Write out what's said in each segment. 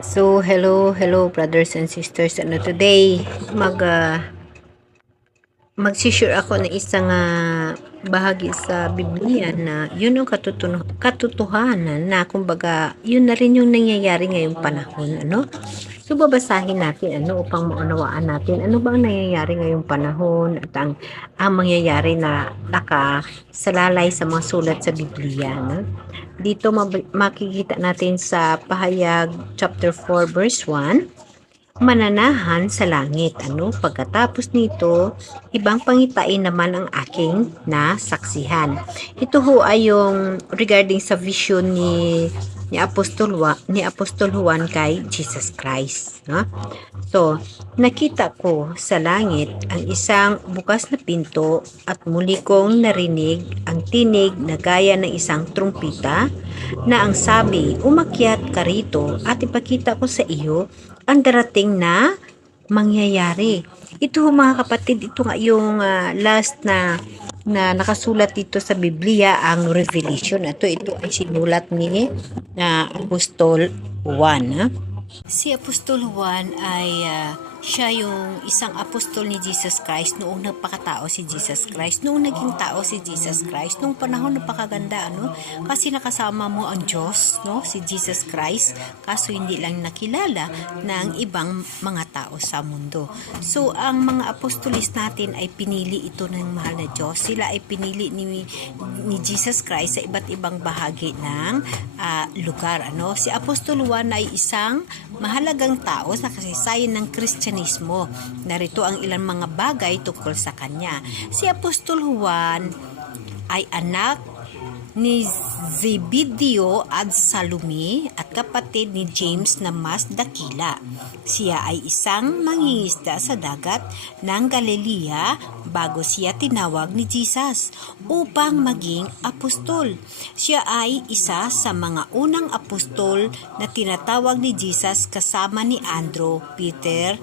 So, hello brothers and sisters. Today, magsishare ako ng isang bahagi sa Biblia na yun ang katotohanan na kumbaga yun na rin yung nangyayari ngayong panahon, ano? So, babasahin natin upang maunawaan natin ano bang nangyayari ngayong panahon at ang mangyayari na nakasalalay sa mga sulat sa Biblia, no? Dito makikita natin sa Pahayag chapter 4 verse 1, mananahan sa langit. Pagkatapos nito, ibang pangitain naman ang aking nasaksihan. Ito ho ay yung regarding sa vision ni Apostol Juan kay Jesus Christ, no? So, nakita ko sa langit ang isang bukas na pinto at muli kong narinig ang tinig na gaya ng isang trumpita na ang sabi, umakyat ka rito at ipakita ko sa iyo ang darating na mangyayari. Ito mga kapatid, ito nga yung last na nakasulat dito sa Biblia, ang Revelation. Ito ay sinulat ni Apostol Juan. Si Apostol Juan ay siya yung isang apostol ni Jesus Christ noong nagpakatao si Jesus Christ, noong naging tao si Jesus Christ, noong panahon napakaganda, kasi nakasama mo ang Diyos, si Jesus Christ, kaso hindi lang nakilala ng ibang mga tao sa mundo. So, ang mga apostolis natin ay pinili ito ng mahal na Diyos. Sila ay pinili ni Jesus Christ sa iba't ibang bahagi ng lugar. Si Apostol Juan ay isang mahalagang tao sa kasaysayan ng Kristyanismo. Narito ang ilang mga bagay tungkol sa kanya. Si Apostol Juan ay anak ni Zebedeo at Salome at kapatid ni James na mas dakila. Siya ay isang mangingisda sa dagat ng Galilea bago siya tinawag ni Jesus upang maging apostol. Siya ay isa sa mga unang apostol na tinatawag ni Jesus kasama ni Andrew, Peter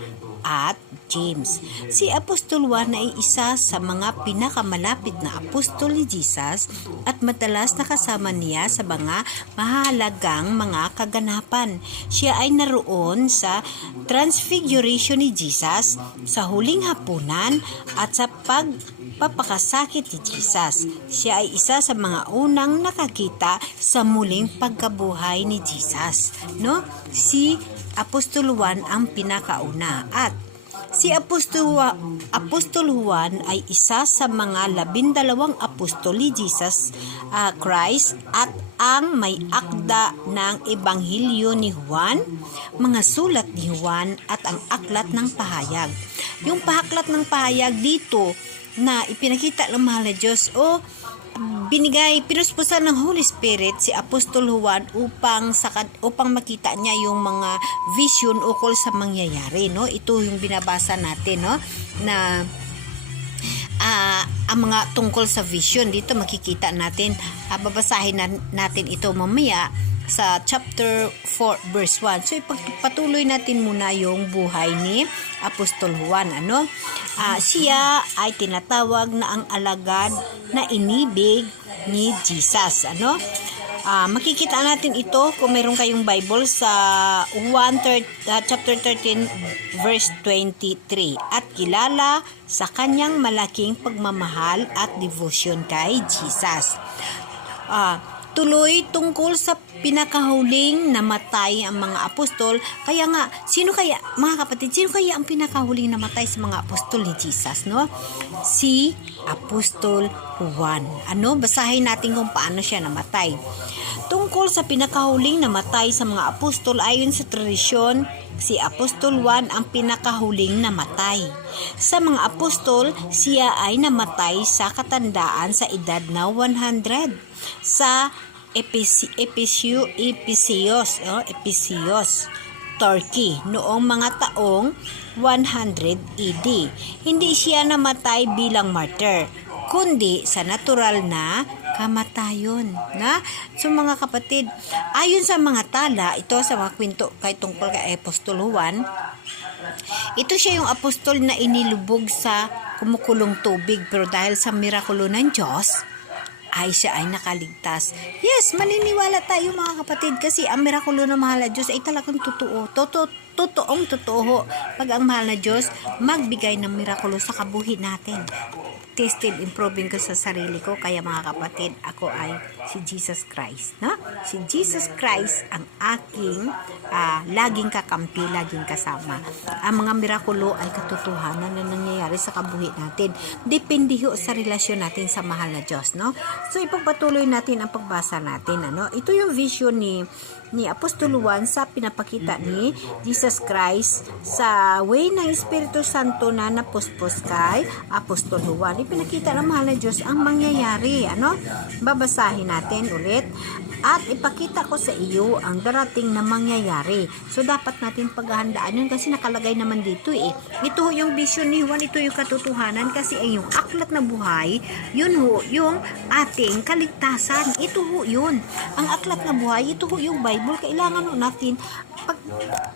at James. Si Apostol Juan ay isa sa mga pinakamalapit na apostol ni Jesus at madalas nakasama niya sa mga mahalagang mga kaganapan. Siya ay naroon sa transfiguration ni Jesus, sa huling hapunan at sa pagpapakasakit ni Jesus. Siya ay isa sa mga unang nakakita sa muling pagkabuhay ni Jesus. Si Apostol Juan ang pinakauna at si Apostol Juan ay isa sa mga 12 apostol ni Jesus Christ at ang may akda ng Ebanghelyo ni Juan, mga sulat ni Juan at ang aklat ng pahayag. Yung aklat ng pahayag dito na ipinakita ng mahal na Diyos pinuspusan ng Holy Spirit si Apostol Juan upang makita niya yung mga vision ukol sa mangyayari, Ito yung binabasa natin, na ang mga tungkol sa vision. Dito makikita natin, babasahin natin ito mamaya sa chapter 4 verse 1. So ipagpatuloy natin muna yung buhay ni Apostol Juan. Siya ay tinatawag na ang alagad na inibig ni Jesus. Makikita natin ito kung meron kayong Bible sa chapter 13 verse 23. At kilala sa kanyang malaking pagmamahal at devotion kay Jesus. Tuloy tungkol sa pinakahuling namatay ang mga apostol. Kaya nga, sino kaya ang pinakahuling namatay sa mga apostol ni Jesus, Si Apostol Juan. Basahin natin kung paano siya namatay. Tungkol sa pinakahuling namatay sa mga apostol, ayon sa tradisyon, si Apostol Juan ang pinakahuling namatay. Sa mga apostol, siya ay namatay sa katandaan sa edad na 100 sa Ephesus, Turkey, noong mga taong 100 AD. Hindi siya namatay bilang martyr, kundi sa natural na kamatayon. So mga kapatid, ayon sa mga tala, ito sa mga kwento tungkol kay Apostol Juan, ito siya yung apostol na inilubog sa kumukulong tubig, pero dahil sa mirakulo ng Diyos, ay siya ay nakaligtas. Yes, maniniwala tayo mga kapatid kasi ang mirakulo ng mahal na Diyos ay talagang totoo. Totoong totoo. Pag ang mahal na Diyos magbigay ng mirakulo sa kabuhi natin. Tested, improving ko sa sarili ko. Kaya mga kapatid, ako ay si Jesus Christ. No? Si Jesus Christ ang aking laging kakampi, laging kasama. Ang mga mirakulo ay katotohanan na nangyayari sa kabuhi natin. Depende ho sa relasyon natin sa mahal na Diyos. No? So ipagpatuloy natin ang pagbasa natin. Ano? Ito yung vision ni Apostol Juan sa pinapakita ni Jesus Christ sa way ng Espiritu Santo na napuspos kay Apostol Juan. Ipinakita ng mahal na Diyos ang mangyayari. Ano? Babasahin natin ulit. At ipakita ko sa iyo ang darating na mangyayari. So, dapat natin paghahandaan yun kasi nakalagay naman dito eh. Ito yung vision ni Juan, ito yung katotohanan kasi ay yung aklat na buhay, yun ho, yung ating kaligtasan. Ito ho yun. Ang aklat na buhay, ito ho yung Bible. Kailangan ho natin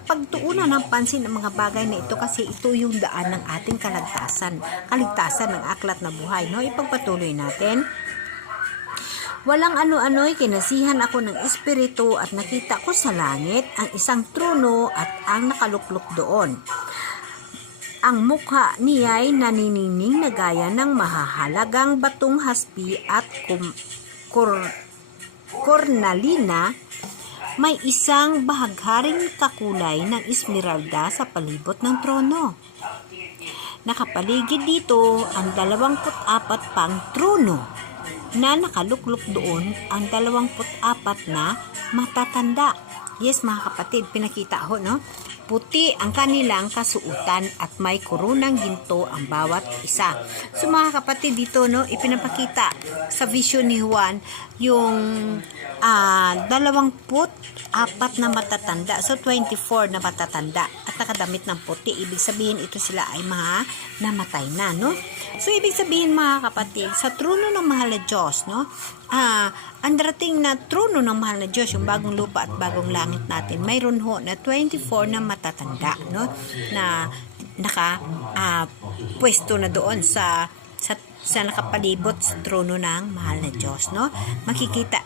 pagtuunan ng pansin ng mga bagay na ito kasi ito yung daan ng ating kaligtasan. Kaligtasan ng aklat na buhay. No? Ipagpatuloy natin. Walang ano-ano'y kinasihan ako ng Espiritu at nakita ko sa langit ang isang trono at ang nakaluklok doon. Ang mukha niya'y naninining na gaya ng mahahalagang batong haspi at kornalina. May isang bahagharing kakulay ng esmeralda sa palibot ng trono. Nakapaligid dito ang 24 pang trono na nakaluklok doon ang 24 na matatanda. Yes, mga kapatid, pinakita ho, no? Puti ang kanilang kasuutan at may koronang ginto ang bawat isa. So, mga kapatid, dito, no, ipinapakita sa vision ni Juan yung 24 na matatanda. So, 24 na matatanda at nakadamit ng puti. Ibig sabihin, ito sila ay mga namatay na, no? So, ibig sabihin mga kapatid, sa trono ng mahal na Diyos, no? Ang darating na trono ng mahal na Diyos, yung bagong lupa at bagong langit natin, mayroon ho na 24 na matatanda, no? Na pwesto na doon sa nakapalibot sa trono ng mahal na Diyos, no? Makikita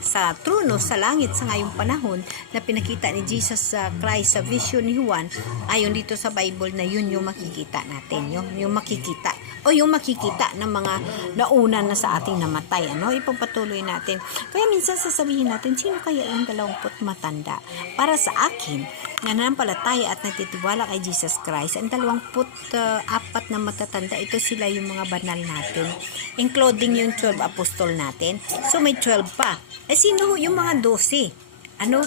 sa trono sa langit sa ngayong panahon na pinakita ni Jesus Christ sa vision ni Juan, ayon dito sa Bible na yun yung makikita natin, yung makikita ng mga nauna na sa ating namatay. Ano? Ipagpatuloy natin. Kaya minsan sasabihin natin, sino kaya yung 20 matanda? Para sa akin, na nanampalataya at nagtitiwala kay Jesus Christ, ang 24 na matatanda, ito sila yung mga banal natin, including yung 12 apostol natin. So may 12 pa. Sino yung mga 12? Ano?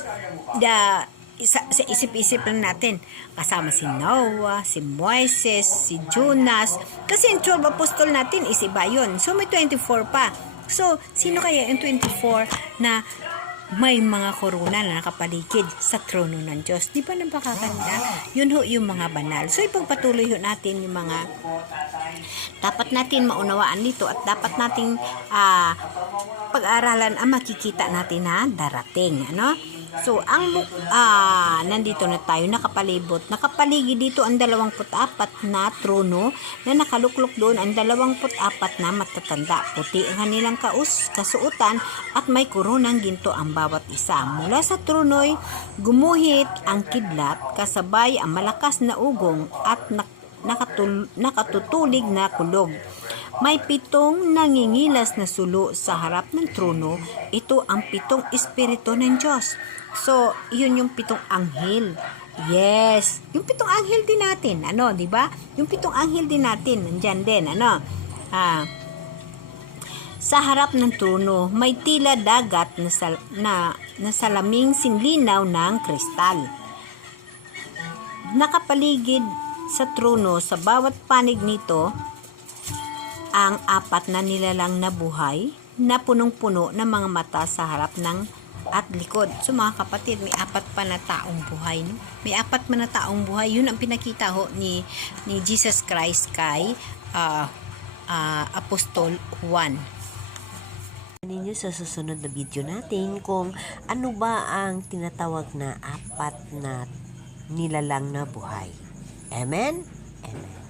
Sa isip-isip lang natin. Kasama si Noah, si Moises, si Jonas. Kasi yung 12 apostol natin is iba yun. So may 24 pa. So, sino kaya yung 24 na may mga korona na nakapaligid sa trono ng Diyos? Di ba napakaganda? Yun ho yung mga banal. So, ipagpatuloy ho natin yung mga dapat natin maunawaan dito at dapat nating pag-aralan ang makikita natin na darating. Ano? So, nandito na tayo, nakapaligid dito ang 24 na trono na nakaluklok doon ang 24 na matatanda. Puti ang kanilang kasuutan at may koronang ginto ang bawat isa. Mula sa trono'y gumuhit ang kidlat, kasabay ang malakas na ugong at nakatutulig na kulog. May 7 nangingilas na sulo sa harap ng trono. Ito ang 7 espiritu ng Diyos. So, yun yung 7 anghel. Yes, yung 7 anghel din natin, ano, 'di ba? Yung 7 anghel din natin nandiyan din, ano. Sa harap ng trono, may tila dagat na salaming sinlinaw ng kristal. Nakapaligid sa trono, sa bawat panig nito, ang 4 na nilalang na buhay na punong-puno ng mga mata sa harap ng at likod. So mga kapatid, may 4 pa na taong buhay. No? May 4 pa na taong buhay. Yun ang pinakita ho ni Jesus Christ kay Apostol Juan. Ninyo sa susunod na video natin kung ano ba ang tinatawag na 4 na nilalang na buhay. Amen? Amen.